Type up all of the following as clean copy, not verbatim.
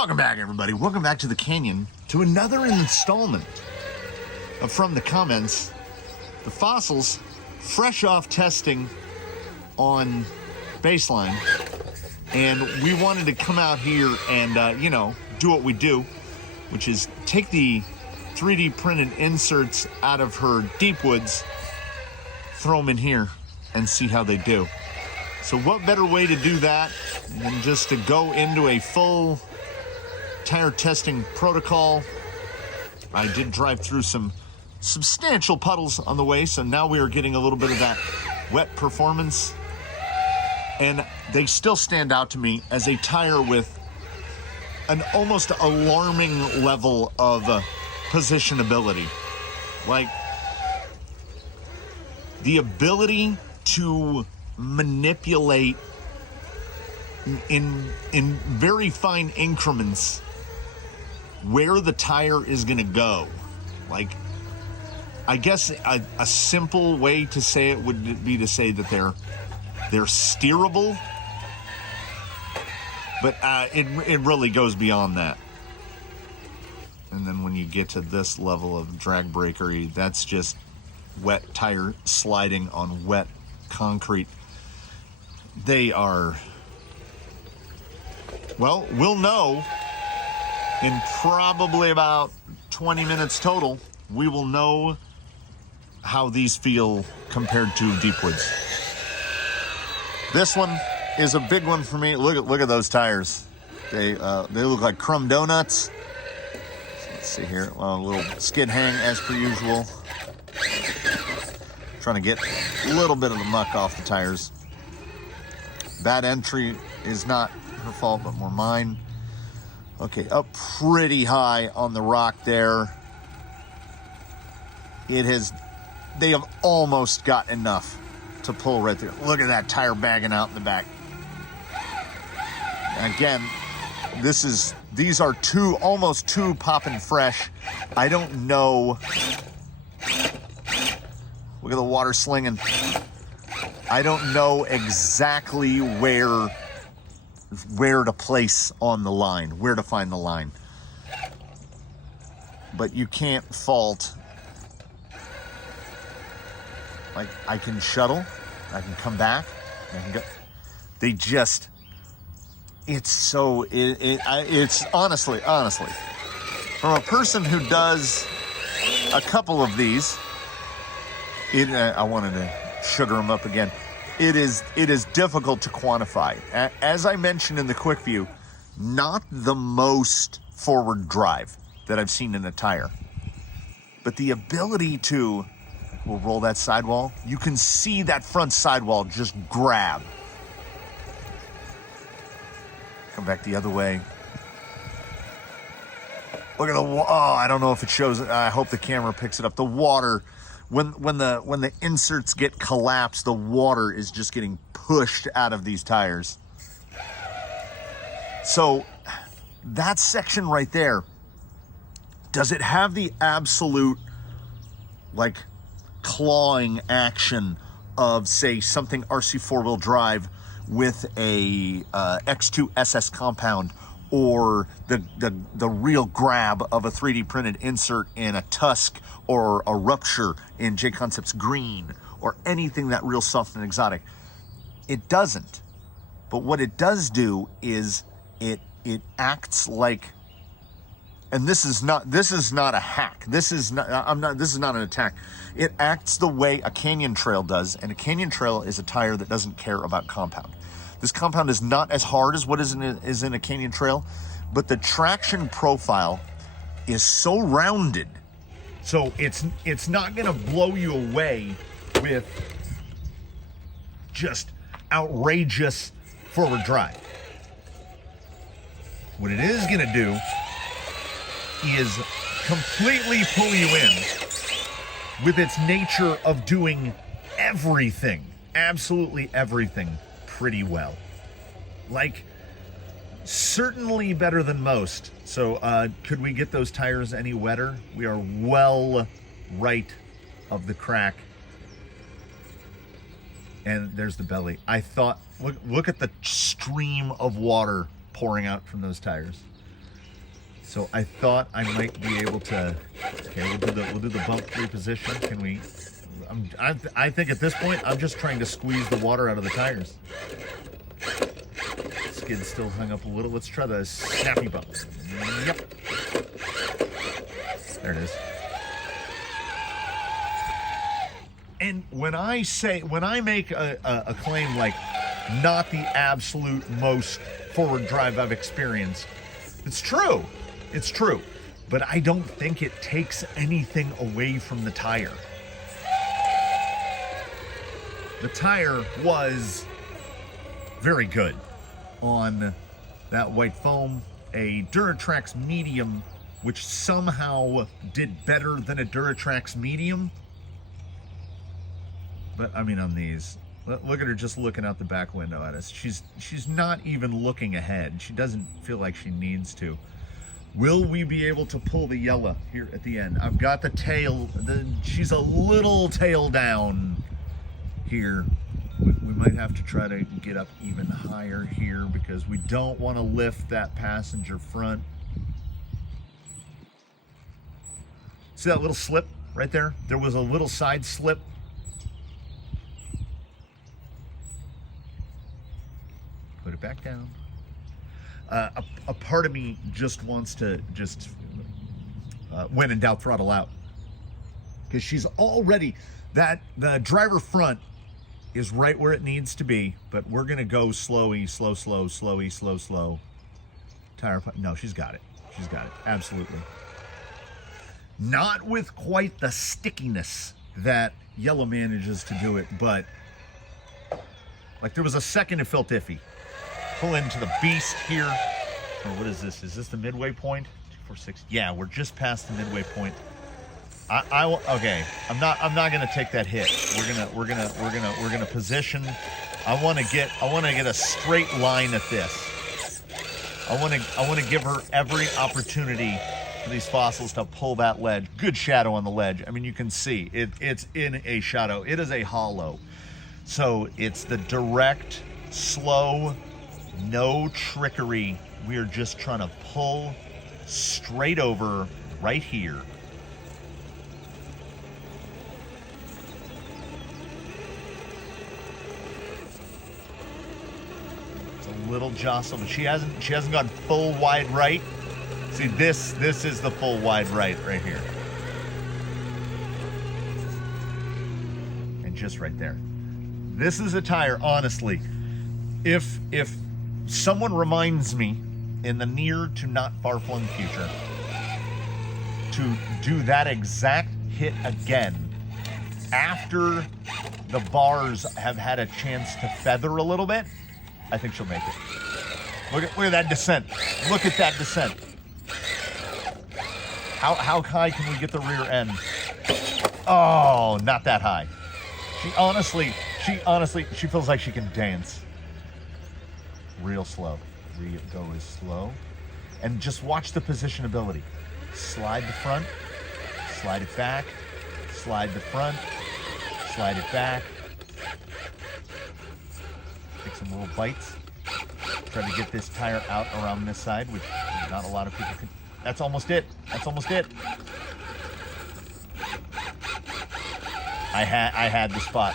Welcome back, everybody. Welcome back to the canyon, to another installment of From the Comments. The Fossils, fresh off testing on baseline, and we wanted to come out here and, do what we do, which is take the 3D printed inserts out of her deep woods, throw them in here, and see how they do. So what better way to do that than just to go into a full tire testing protocol. I did drive through some substantial puddles on the way, so now we are getting a little bit of that wet performance. And they still stand out to me as a tire with an almost alarming level of positionability. Like, the ability to manipulate in very fine increments where the tire is going to go. Like, I guess a simple way to say it would be to say that they're steerable, but it really goes beyond that. And then when you get to this level of drag breakery, that's just wet tire sliding on wet concrete. They are, well, we'll know in probably about 20 minutes total. We will know how these feel compared to deep woods. This one is a big one for me. Look at those tires. They look like crumb donuts. So let's see here. Well, a little skid hang as per usual. Trying to get a little bit of the muck off the tires. Bad entry is not her fault, but more mine. Okay, up pretty high on the rock there. They have almost got enough to pull right there. Look at that tire bagging out in the back. Again, these are almost two popping fresh. I don't know. Look at the water slinging. I don't know exactly where to place on the line, where to find the line. But you can't fault. Like, I can shuttle, I can come back, I can go. They just, it's honestly, from a person who does a couple of these, I wanted to sugar them up again. It is difficult to quantify. As I mentioned in the Quickview, not the most forward drive that I've seen in a tire, but the ability to, we'll roll that sidewall. You can see that front sidewall just grab. Come back the other way. Look at I don't know if it shows. I hope the camera picks it up. The water. When the inserts get collapsed, the water is just getting pushed out of these tires. So that section right there, does it have the absolute, like, clawing action of, say, something RC four-wheel drive with a X2 SS compound, or the real grab of a 3D printed insert in a Tusk or a Rupture in J Concepts Green, or anything that real soft and exotic? It doesn't. But what it does do is it acts like, and this is not a hack. This is not an attack. It acts the way a canyon trail does, and a canyon trail is a tire that doesn't care about compound. This compound is not as hard as what is in a canyon trail, but the traction profile is so rounded, so it's not going to blow you away with just outrageous forward drive. What it is going to do is completely pull you in with its nature of doing everything, absolutely everything, pretty well. Like, certainly better than most. So could we get those tires any wetter? We are well right of the crack. And there's the belly. Look at the stream of water pouring out from those tires. So I thought I might be able to. Okay, we'll do the bump reposition. Can we? I think at this point I'm just trying to squeeze the water out of the tires. Skid's still hung up a little. Let's try the snappy bump. Yep. There it is. And when I make a claim like not the absolute most forward drive I've experienced, it's true. It's true. But I don't think it takes anything away from the tire. The tire was very good on that white foam, a Duratrax medium, which somehow did better than a Duratrax medium. But I mean, on these, look at her just looking out the back window at us. She's not even looking ahead. She doesn't feel like she needs to. Will we be able to pull the yellow here at the end? I've got the tail. She's a little tail down here. We might have to try to get up even higher here because we don't want to lift that passenger front. See that little slip right there? There was a little side slip. Put it back down. A part of me just wants to when in doubt, throttle out. Because she's already, the driver front is right where it needs to be, but we're gonna go slowy, slow. Tire, no, she's got it. She's got it, absolutely. Not with quite the stickiness that Yellow manages to do it, but like there was a second it felt iffy. Pull into the beast here. Oh, what is this? Is this the midway point? 246. Yeah, we're just past the midway point. Okay. I'm not gonna take that hit. We're gonna position. I want to get a straight line at this. I want to give her every opportunity for these fossils to pull that ledge. Good shadow on the ledge. I mean, you can see it's in a shadow. It is a hollow. So it's the direct, slow, no trickery. We are just trying to pull straight over right here. It's a little jostle, but she hasn't gone full wide right. See, this is the full wide right here. And just right there. This is a tire, honestly. If someone reminds me in the near to not far-flung future to do that exact hit again after the bars have had a chance to feather a little bit, I think she'll make it. Look at that descent. Look at that descent. How high can we get the rear end? Oh, not that high. She honestly feels like she can dance. Real slow. Go is slow. And just watch the positionability. Slide the front, slide it back, slide the front, slide it back. Take some little bites. Try to get this tire out around this side, which not a lot of people can. That's almost it. That's almost it. I had the spot.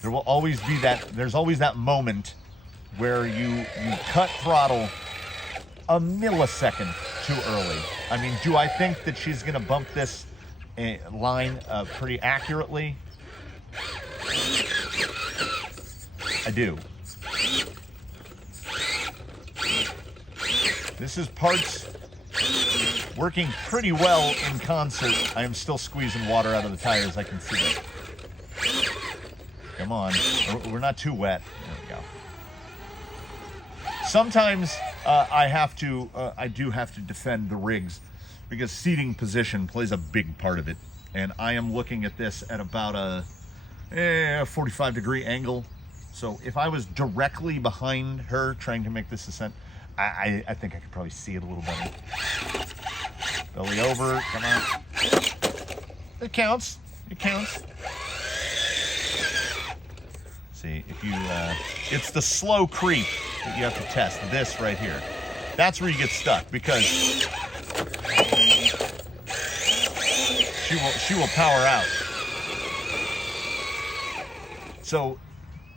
There will always be there's always that moment where you cut throttle a millisecond too early. I mean, do I think that she's gonna bump this line pretty accurately? I do. This is parts working pretty well in concert. I am still squeezing water out of the tires, I can see it. Come on, we're not too wet. There we go. Sometimes I do have to defend the rigs because seating position plays a big part of it. And I am looking at this at about a 45-degree angle. So if I was directly behind her trying to make this ascent, I think I could probably see it a little better. Belly over, come on. It counts, it counts. See, if you, it's the slow creep that you have to test, this right here. That's where you get stuck, because she will power out. So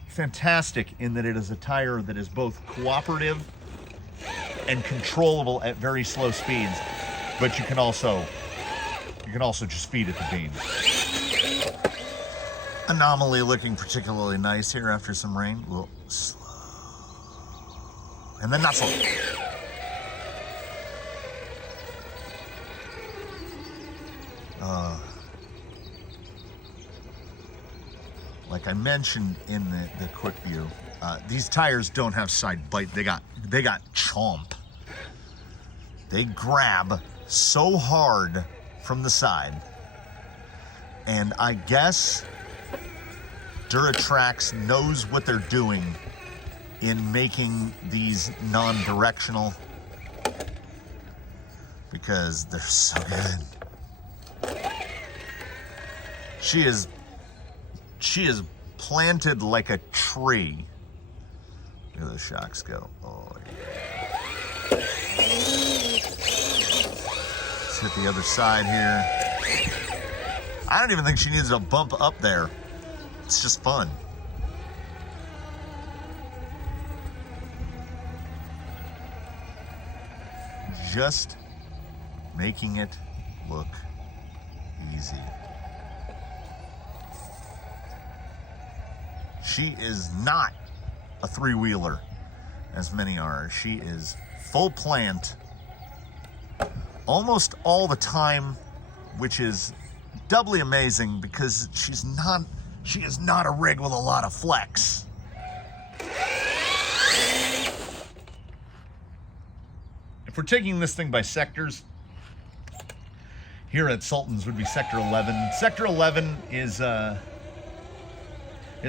fantastic in that it is a tire that is both cooperative and controllable at very slow speeds, but you can also just feed it the beans. Anomaly looking particularly nice here after some rain. A little slow. And then not slow. Like I mentioned in the Quickview, these tires don't have side bite. They got chomp. They grab so hard from the side. And I guess Duratrax knows what they're doing in making these non-directional, because they're so good. She is planted like a tree. Look at those shocks go. Oh, yeah. Let's hit the other side here. I don't even think she needs a bump up there. It's just fun. Just making it look easy. She is not a three-wheeler, as many are. She is full plant almost all the time, which is doubly amazing because she is not a rig with a lot of flex. If we're taking this thing by sectors, here at Sultan's would be Sector 11. Sector 11 is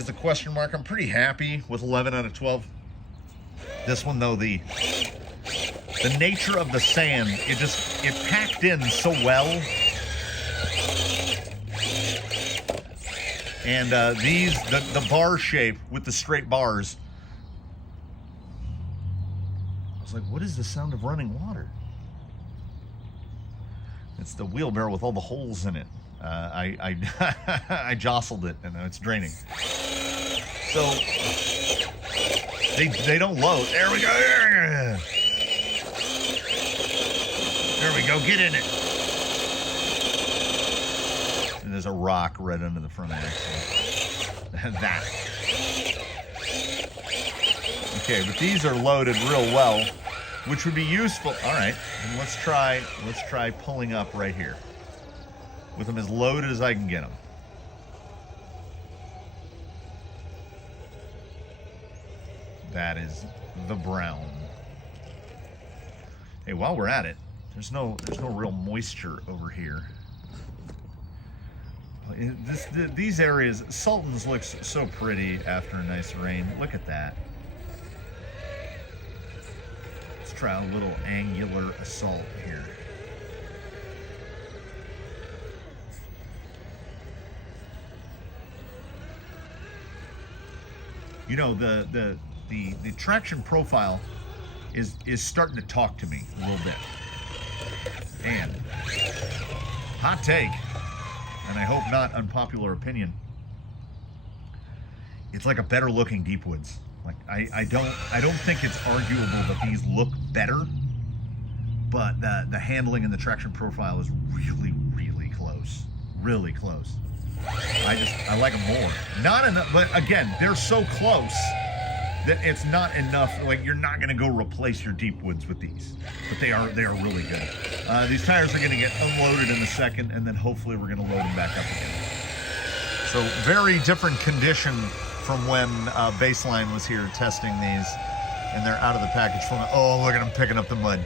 the question mark. I'm pretty happy with 11 out of 12. This one, though, the nature of the sand, it packed in so well. And the bar shape with the straight bars, I was like, what is the sound of running water? It's the wheelbarrow with all the holes in it. I jostled it and now it's draining. So they don't load. There we go. There we go. Get in it. And there's a rock right under the front axle. That. Okay, but these are loaded real well, which would be useful. All right, and let's try pulling up right here with them as loaded as I can get them. That is the brown. Hey, while we're at it, there's no real moisture over here. These areas, Sultan's looks so pretty after a nice rain. Look at that. Let's try a little angular assault here. You know, the traction profile is starting to talk to me a little bit. And hot take, and I hope not unpopular opinion, it's like a better looking Deepwoods. Like I don't think it's arguable that these look better, but the handling and the traction profile is really, really close. Really close. I like them more. Not enough, but again, they're so close that it's not enough. Like, you're not gonna go replace your Deepwoods with these, but they are really good. These tires are gonna get unloaded in a second, and then hopefully we're gonna load them back up again. So very different condition from when Baseline was here testing these, and they're out of the package full. Oh, look at them picking up the mud.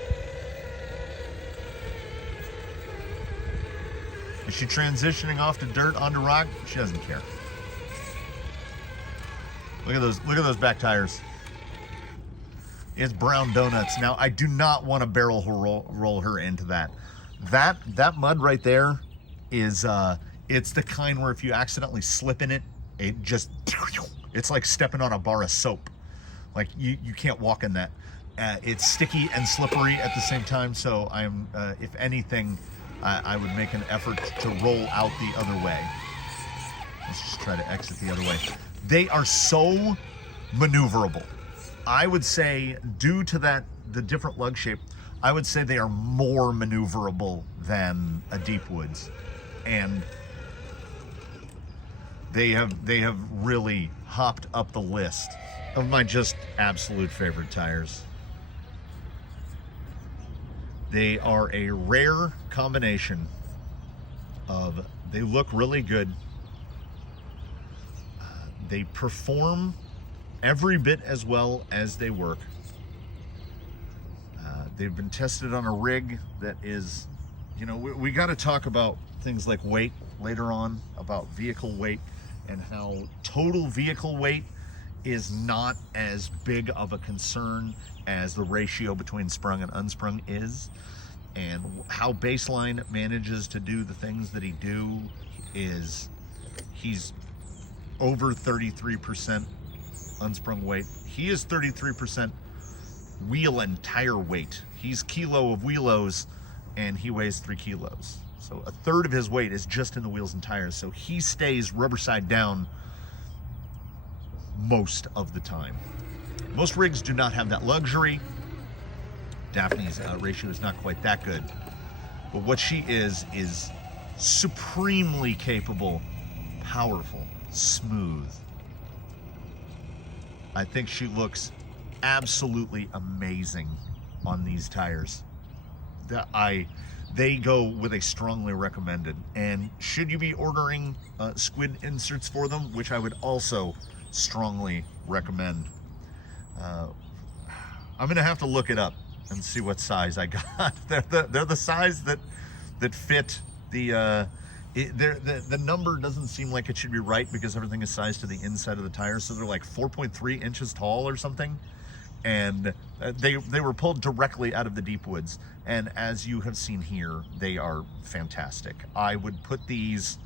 Is she transitioning off to dirt onto rock? She doesn't care. Look at those back tires. It's brown donuts. Now, I do not want to barrel roll her into that. That mud right there is it's the kind where if you accidentally slip in it, it's like stepping on a bar of soap. Like you can't walk in that. It's sticky and slippery at the same time, so I'm, if anything, I would make an effort to roll out the other way. Let's just try to exit the other way. They are so maneuverable. I would say, due to the different lug shape, I would say they are more maneuverable than a deep woods. And they have really hopped up the list of my just absolute favorite tires. They are a rare combination of, they look really good. They perform every bit as well as they work. They've been tested on a rig that is, you know, we got to talk about things like weight later on, about vehicle weight, and how total vehicle weight is not as big of a concern as the ratio between sprung and unsprung is. And how Baseline manages to do the things that he do is, he's over 33% unsprung weight. He is 33% wheel and tire weight. He's kilo of wheelos and he weighs 3 kilos. So a third of his weight is just in the wheels and tires. So he stays rubber side down most of the time. Most rigs do not have that luxury. Daphne's ratio is not quite that good. But what she is supremely capable, powerful, smooth. I think she looks absolutely amazing on these tires. They go with a strongly recommended. And should you be ordering squid inserts for them, which I would also strongly recommend, I'm gonna have to look it up and see what size I got. They're the size that fit the the number doesn't seem like it should be right because everything is sized to the inside of the tire, so they're like 4.3 inches tall or something. And they were pulled directly out of the deep woods, and as you have seen here, they are fantastic. I would put these,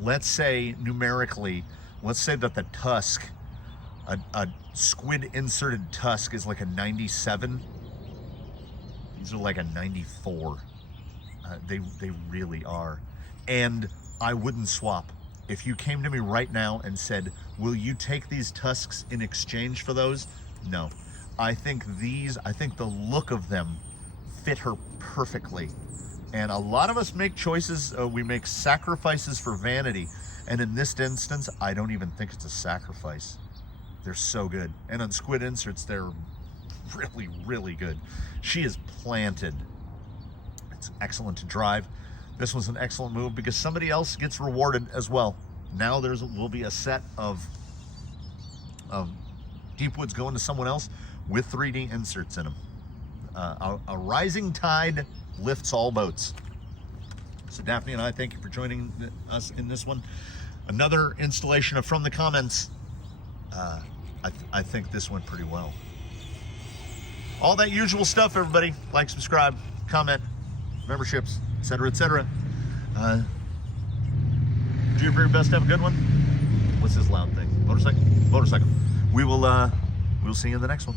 let's say numerically, let's say that the tusk, a squid inserted tusk, is like a 97. These are like a 94. They really are. And I wouldn't swap. If you came to me right now and said, will you take these tusks in exchange for those? No. I think the look of them fit her perfectly. And a lot of us make choices, we make sacrifices for vanity. And in this instance, I don't even think it's a sacrifice. They're so good. And on squid inserts, they're really, really good. She is planted. It's excellent to drive. This was an excellent move because somebody else gets rewarded as well. Now will be a set of deep woods going to someone else with 3D inserts in them. A rising tide lifts all boats. So Daphne and I thank you for joining us in this one. Another installation of From the Comments. I think this went pretty well. All that usual stuff, everybody. Like, subscribe, comment, memberships, etc., etc. Do your very best to have a good one. What's this loud thing? Motorcycle? Motorcycle. We'll see you in the next one.